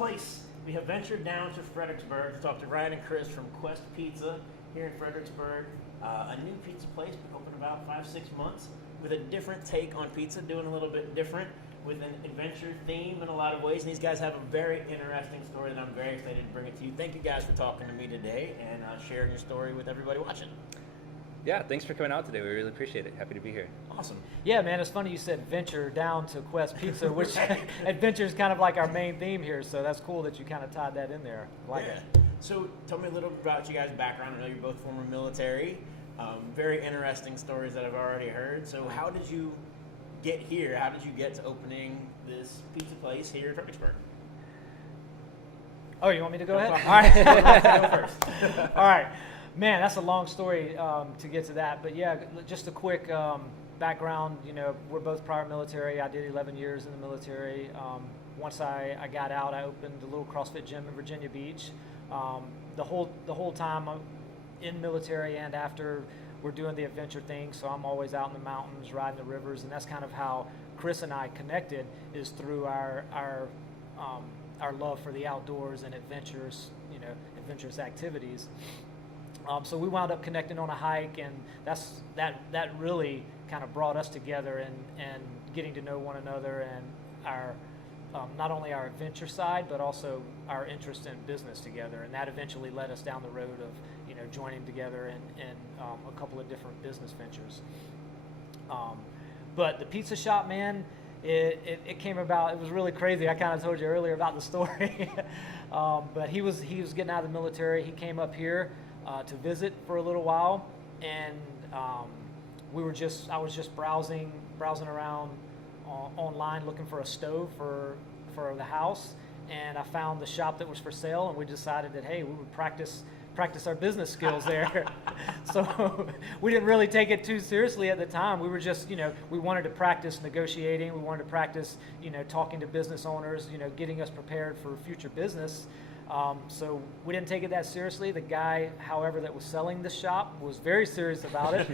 place. We have ventured down to Fredericksburg to talk to Ryan and Chris from Quest Pizza here in Fredericksburg. A new pizza place, been open about 5-6 months, with a different take on pizza, doing a little bit different with an adventure theme in a lot of ways. And these guys have a very interesting story that I'm very excited to bring it to you. Thank you guys for talking to me today and sharing your story with everybody watching. Yeah, thanks for coming out today. We really appreciate it. Happy to be here. Awesome. Yeah, man, it's funny you said venture down to Quest Pizza, which adventure is kind of like our main theme here, so that's cool that you kind of tied that in there. Like yeah. it. So tell me a little about you guys' background. I know you're both former military. Very interesting stories that I've already heard. So how did you get here? How did you get to opening this pizza place here in Fredericksburg? Oh, you want me to go ahead? All right. Go first. All right. Man, that's a long story to get to that. But yeah, just a quick background. You know, we're both prior military. I did 11 years in the military. Once I got out, I opened a little CrossFit gym in Virginia Beach. The whole time in military and after, we're doing the adventure thing. So I'm always out in the mountains, riding the rivers, and that's kind of how Chris and I connected, is through our love for the outdoors and adventurous activities. So we wound up connecting on a hike, and that really kind of brought us together and getting to know one another, and our not only our adventure side, but also our interest in business together. And that eventually led us down the road of joining together in a couple of different business ventures. But the pizza shop, man, it came about. It was really crazy. I kind of told you earlier about the story. But he was getting out of the military. He came up here to visit for a little while, and I was just browsing around online looking for a stove for the house, and I found the shop that was for sale, and we decided that, hey, we would practice our business skills there. So we didn't really take it too seriously at the time. We were just, we wanted to practice negotiating. We wanted to practice, talking to business owners, getting us prepared for future business. So we didn't take it that seriously. The guy, however, that was selling the shop was very serious about it.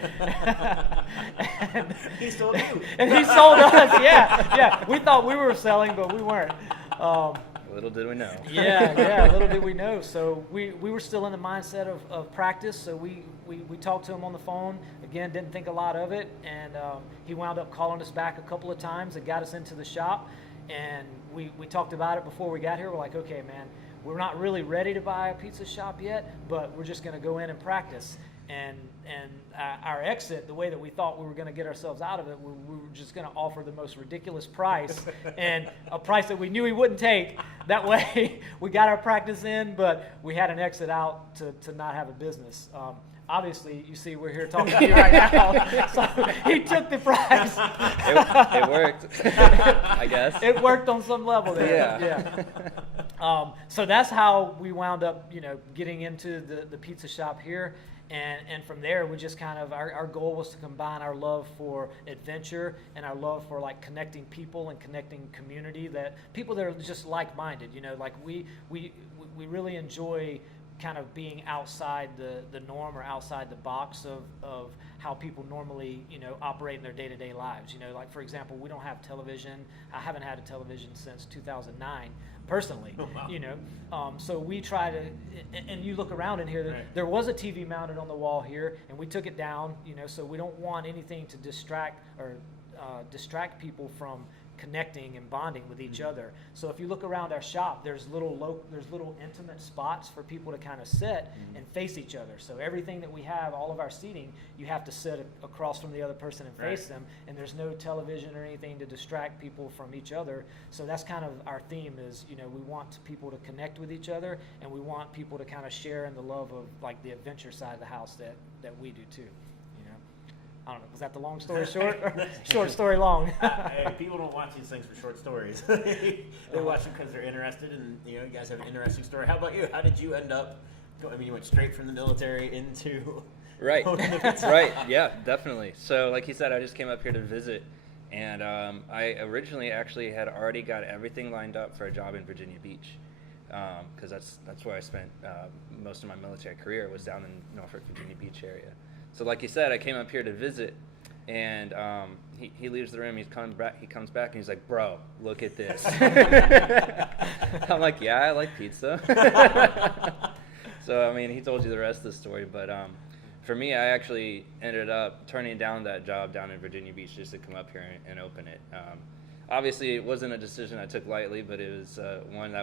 And he sold you. And he sold us, yeah. We thought we were selling, but we weren't. Little did we know. Yeah, little did we know. So we were still in the mindset of practice, so we talked to him on the phone. Again, didn't think a lot of it, and he wound up calling us back a couple of times and got us into the shop. And we talked about it before we got here. We're like, okay, man, we're not really ready to buy a pizza shop yet, but we're just going to go in and practice. And our exit, the way that we thought we were going to get ourselves out of it, we were just going to offer the most ridiculous price, and a price that we knew he wouldn't take. That way, we got our practice in, but we had an exit out to not have a business. Obviously, you see we're here talking to you right now, so he took the price. It worked, I guess. It worked on some level there. Yeah. So that's how we wound up, getting into the pizza shop here. And from there, we just kind of, our goal was to combine our love for adventure and our love for like connecting people and connecting community, that people that are just like-minded, like we really enjoy kind of being outside the norm or outside the box of how people normally, operate in their day-to-day lives. Like, for example, we don't have television. I haven't had a television since 2009. Personally, so we try to, and you look around in here, right. There was a TV mounted on the wall here, and we took it down, so we don't want anything to distract people from connecting and bonding with each other. So if you look around our shop, there's little intimate spots for people to kind of sit and face each other. So everything that we have, all of our seating, you have to sit across from the other person and face them, and there's no television or anything to distract people from each other. So that's kind of our theme is, we want people to connect with each other, and we want people to kind of share in the love of like the adventure side of the house that we do too. I don't know, was that the long story short or short story long? Hey, people don't watch these things for short stories. They're watching because they're interested, and you guys have an interesting story. How about you? How did you end up you went straight from the military into Right. Right, yeah, definitely. So like he said, I just came up here to visit, and I originally actually had already got everything lined up for a job in Virginia Beach, because that's where I spent most of my military career, was down in Norfolk, Virginia Beach area. So like you said, I came up here to visit, and he leaves the room. He comes back and he's like, "Bro, look at this." I'm like, "Yeah, I like pizza." So I mean, he told you the rest of the story, but for me, I actually ended up turning down that job down in Virginia Beach just to come up here and open it. Obviously, it wasn't a decision I took lightly, but it was one that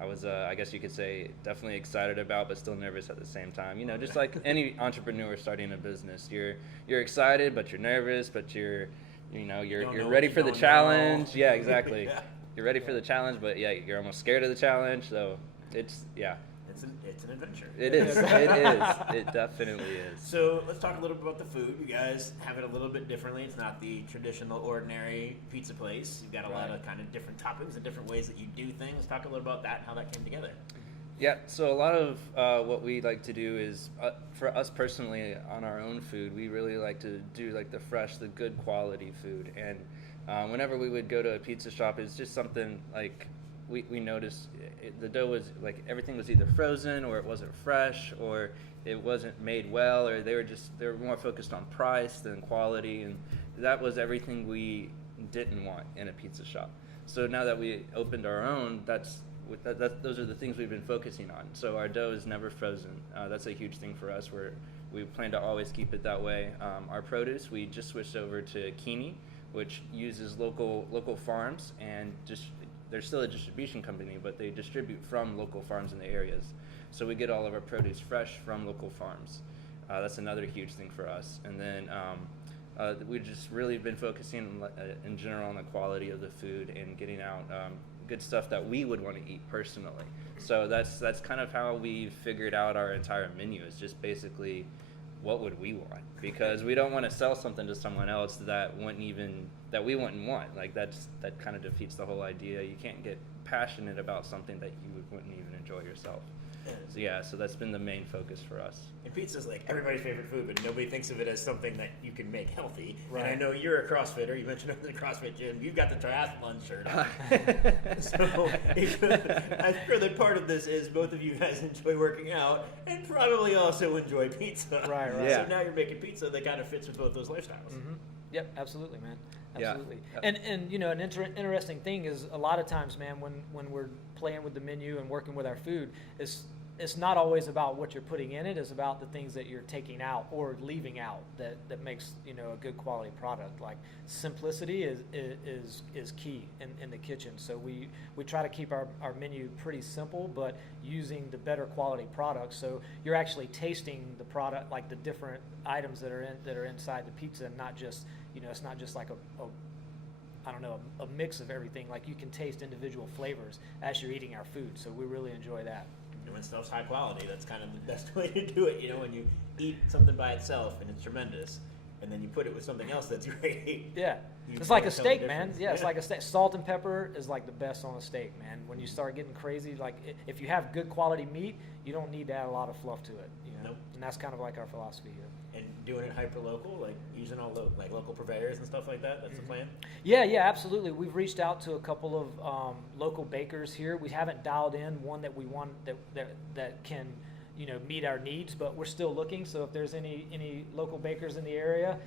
I was, I guess you could say, definitely excited about, but still nervous at the same time. You know, just like any entrepreneur starting a business, you're excited, but you're nervous, but you're ready for the challenge. Yeah, exactly. Yeah. You're ready for the challenge, but yeah, you're almost scared of the challenge. So it's an adventure. It is. It is. It definitely is. So let's talk a little bit about the food. You guys have it a little bit differently. It's not the traditional, ordinary pizza place. You've got a lot of kind of different toppings and different ways that you do things. Talk a little about that and how that came together. Yeah, so a lot of what we like to do is, for us personally, on our own food, we really like to do like the fresh, the good quality food. And whenever we would go to a pizza shop, it's just something like we noticed the dough was like everything was either frozen or it wasn't fresh or it wasn't made well, or they were more focused on price than quality, and that was everything we didn't want in a pizza shop. So now that we opened our own, those are the things we've been focusing on. So our dough is never frozen. That's a huge thing for us. We plan to always keep it that way. Our produce, we just switched over to Kini, which uses local farms, and they're still a distribution company, but they distribute from local farms in the areas. So we get all of our produce fresh from local farms. That's another huge thing for us. And then we've just really been focusing in general on the quality of the food and getting out good stuff that we would want to eat personally. So that's kind of how we figured out our entire menu, is just basically what would we want, because we don't want to sell something to someone else that we wouldn't want. Like that kind of defeats the whole idea. You can't get passionate about something that you wouldn't even enjoy yourself. So that's been the main focus for us. And pizza's like everybody's favorite food, but nobody thinks of it as something that you can make healthy. Right. And I know you're a CrossFitter. You mentioned the CrossFit gym. You've got the triathlon shirt on. So I'm sure that part of this is both of you guys enjoy working out and probably also enjoy pizza. Right. Yeah. So now you're making pizza that kind of fits with both those lifestyles. Mm-hmm. Yep, absolutely, man. Absolutely. Yeah. And you know, an interesting thing is a lot of times, man, when we're playing with the menu and working with our food, it's not always about what you're putting in it. It's about the things that you're taking out or leaving out that makes, you know, a good quality product. Like simplicity is key in the kitchen. So we try to keep our menu pretty simple, but using the better quality products. So you're actually tasting the product, like the different items that are inside the pizza, and not just, you know, it's not just like a mix of everything. Like you can taste individual flavors as you're eating our food. So we really enjoy that. And when stuff's high quality, that's kind of the best way to do it. You know, when you eat something by itself and it's tremendous, and then you put it with something else that's great. Yeah. It's like a steak, man. Yeah, it's like a steak. Salt and pepper is like the best on a steak, man. When you start getting crazy, like if you have good quality meat, you don't need to add a lot of fluff to it. You know? Nope. And And that's kind of like our philosophy here. And doing it hyper local, like using all local purveyors and stuff like that. That's the plan. Yeah, absolutely. We've reached out to a couple of local bakers here. We haven't dialed in one that we want that can, you know, meet our needs, but we're still looking. So if there's any local bakers in the area,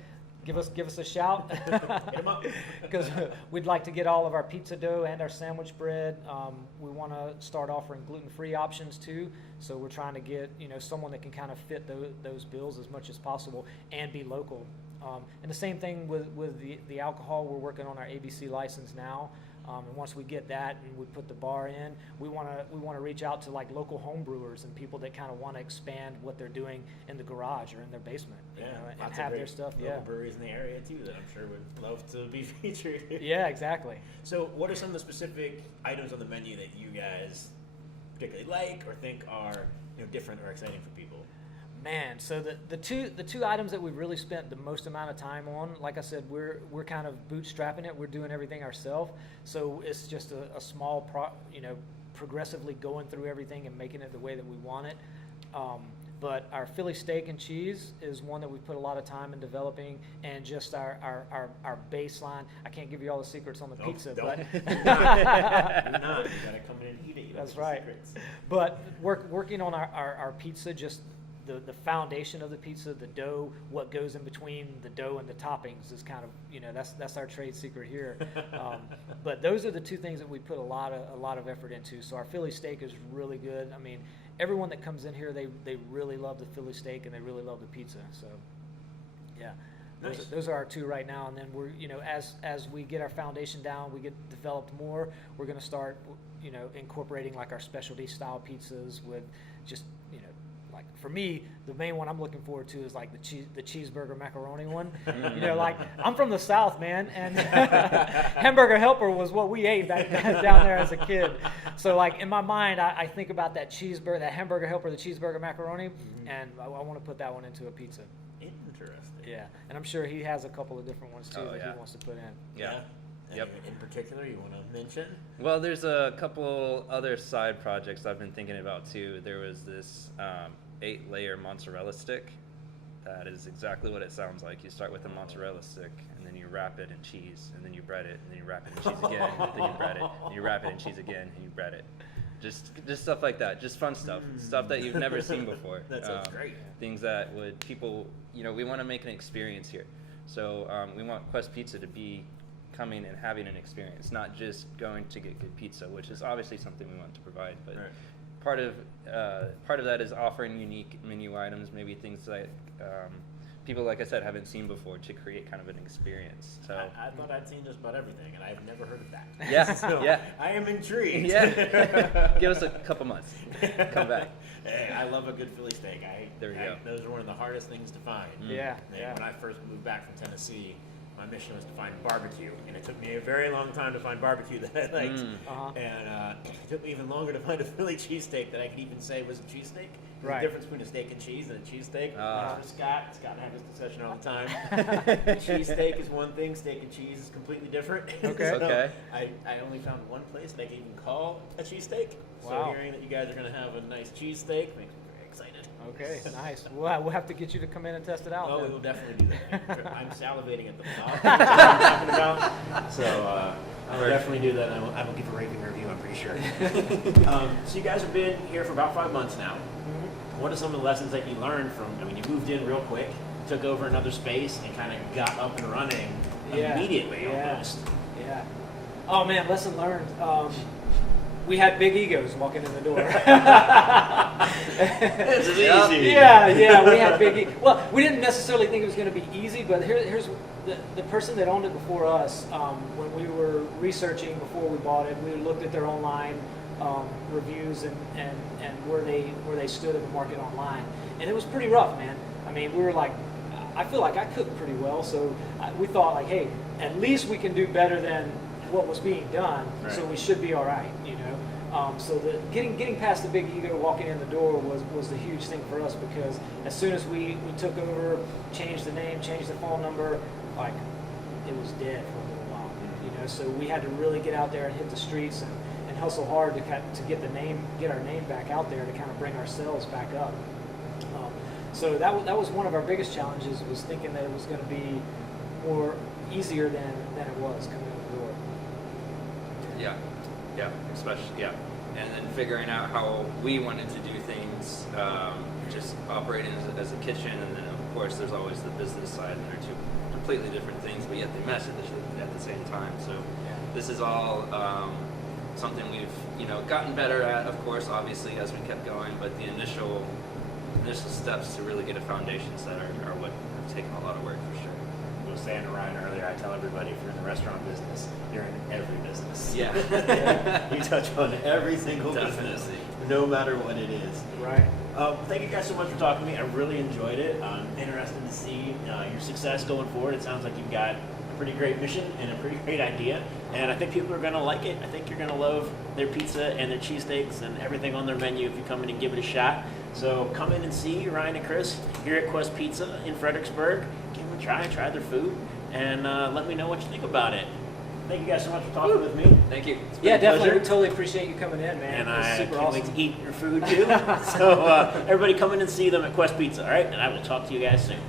give us a shout. Hit 'em up. Because we'd like to get all of our pizza dough and our sandwich bread. We want to start offering gluten-free options too. So we're trying to get, you know, someone that can kind of fit those bills as much as possible and be local. And the same thing with the alcohol. We're working on our ABC license now. And once we get that and we put the bar in, we want to reach out to like local home brewers and people that kind of want to expand what they're doing in the garage or in their basement, you know, and have their stuff. Local breweries in the area too that I'm sure would love to be featured. Yeah, exactly. So, what are some of the specific items on the menu that you guys particularly like or think are, you know, different or exciting for people? Man, so the two items that we've really spent the most amount of time on, like I said, we're kind of bootstrapping it. We're doing everything ourselves, so it's just a small progressively going through everything and making it the way that we want it. But our Philly steak and cheese is one that we put a lot of time in developing, and just our baseline. I can't give you all the secrets on the pizza, but you're not. You gotta come in and eat it. You That's don't know the right. secrets. But working on our pizza, just the foundation of the pizza, the dough, what goes in between the dough and the toppings is kind of, you know, that's our trade secret here. But those are the two things that we put a lot of effort into. So our Philly steak is really good. I mean, everyone that comes in here, they really love the Philly steak and they really love the pizza. So yeah. Nice. Those are our two right now, and then we're, you know, as we get our foundation down, we get developed more, we're going to start, you know, incorporating like our specialty style pizzas with just, you know, like for me, the main one I'm looking forward to is like the cheeseburger macaroni one. You know, like I'm from the South, man, and hamburger helper was what we ate back down there as a kid. So like in my mind, I think about that cheeseburger, that hamburger helper, the cheeseburger macaroni, and I want to put that one into a pizza. Interesting. Yeah, and I'm sure he has a couple of different ones too Yeah. he wants to put in. Yeah. Yep. In particular, you want to mention? Well, there's a couple other side projects I've been thinking about too. There was this 8-layer mozzarella stick. That is exactly what it sounds like. You start with a mozzarella stick, and then you wrap it in cheese, and then you bread it, and then you wrap it in cheese again, and then you bread it, and you wrap it in cheese again, and you bread it. Just stuff like that. Just fun stuff. Stuff that you've never seen before. That sounds great. Things that would people, you know, we want to make an experience here. So we want Quest Pizza to be coming and having an experience, not just going to get good pizza, which is obviously something we want to provide. But part of that is offering unique menu items, maybe things that people, like I said, haven't seen before, to create kind of an experience. So I thought I'd seen just about everything, and I've never heard of that. Yeah, So yeah. I am intrigued. Yeah. Give us a couple months. Come back. Hey, I love a good Philly steak. There we go. Those are one of the hardest things to find. Yeah, And yeah. when I first moved back from Tennessee, my mission was to find barbecue, and it took me a very long time to find barbecue that I liked. Uh-huh. And it took me even longer to find a Philly cheesesteak that I could even say was a cheesesteak. There's Right. a difference between a steak and cheese and a cheesesteak. For Scott and I have this discussion all the time. Cheesesteak is one thing, steak and cheese is completely different. Okay. So Okay. I only found one place that I could even call a cheesesteak. So Wow. hearing that you guys are going to have a nice cheesesteak makes me very excited. Okay, nice. We'll have to get you to come in and test it out. Oh, then. we will definitely do that. I'm salivating at the thought of what I'm talking about. So I'll definitely do that. And I will give a raving review, I'm pretty sure. So you guys have been here for about 5 months now. What are some of the lessons that you learned from, I mean, you moved in real quick, took over another space, and kind of got up and running immediately almost. Yeah. Oh man, lesson learned. We had big egos walking in the door. This is easy. Yeah, we had big egos. Well, we didn't necessarily think it was going to be easy, but here's the person that owned it before us, when we were researching before we bought it, we looked at their online reviews and where they stood in the market online, and it was pretty rough, man. I mean, we were like, I feel like I cook pretty well, so we thought like, hey, at least we can do better than what was being done, so we should be all right, you know. So getting past the big ego, walking in the door was the huge thing for us, because as soon as we took over, changed the name, changed the phone number, like it was dead for a little while, you know. So we had to really get out there and hit the streets and hustle hard to get our name back out there, to kind of bring our sales back up. So that was one of our biggest challenges, was thinking that it was going to be more easier than it was coming in the door. Yeah, especially, and then figuring out how we wanted to do things, just operating as a kitchen, and then of course there's always the business side, and they're two completely different things, but yet they mesh at the same time. So this is all something we've, you know, gotten better at, of course, obviously, as we kept going, but the initial steps to really get a foundation set are what have taken a lot of work, for sure. I was saying to Ryan earlier, I tell everybody, if you're in the restaurant business, you're in every business. Yeah. You touch on every single business, no matter what it is. Right. Thank you guys so much for talking to me. I really enjoyed it. Interested to see your success going forward. It sounds like you've got a pretty great mission and a pretty great idea, and I think people are going to like it. I think you're going to love their pizza and their cheesesteaks and everything on their menu if you come in and give it a shot. So come in and see Ryan and Chris here at Quest Pizza in Fredericksburg. Give them a try their food, and let me know what you think about it. Thank you guys so much for talking with me. Thank you. It's been Yeah, a definitely. pleasure. We totally appreciate you coming in, man. And It was I super can't awesome. wait to eat your food too. So everybody come in and see them at Quest Pizza, all right? And I will talk to you guys soon.